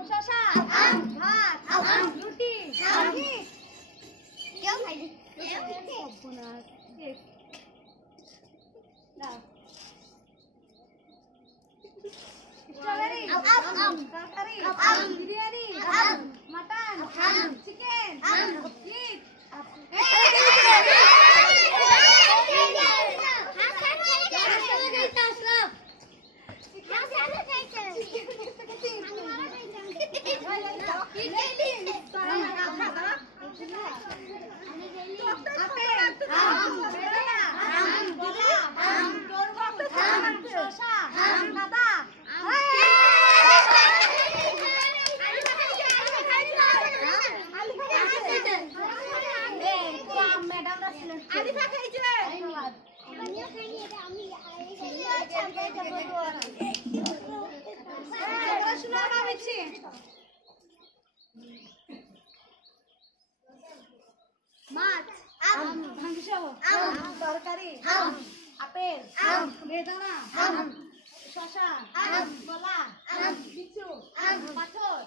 শসা ভাত রুটি কেউ খাইনি স্ট্রবেরি তরকারি বিরিয়ানি মটন চিকেন ঈদ মাছ মাংস তরকারি আপেল বেদানা শসা কলা লিচু পাথর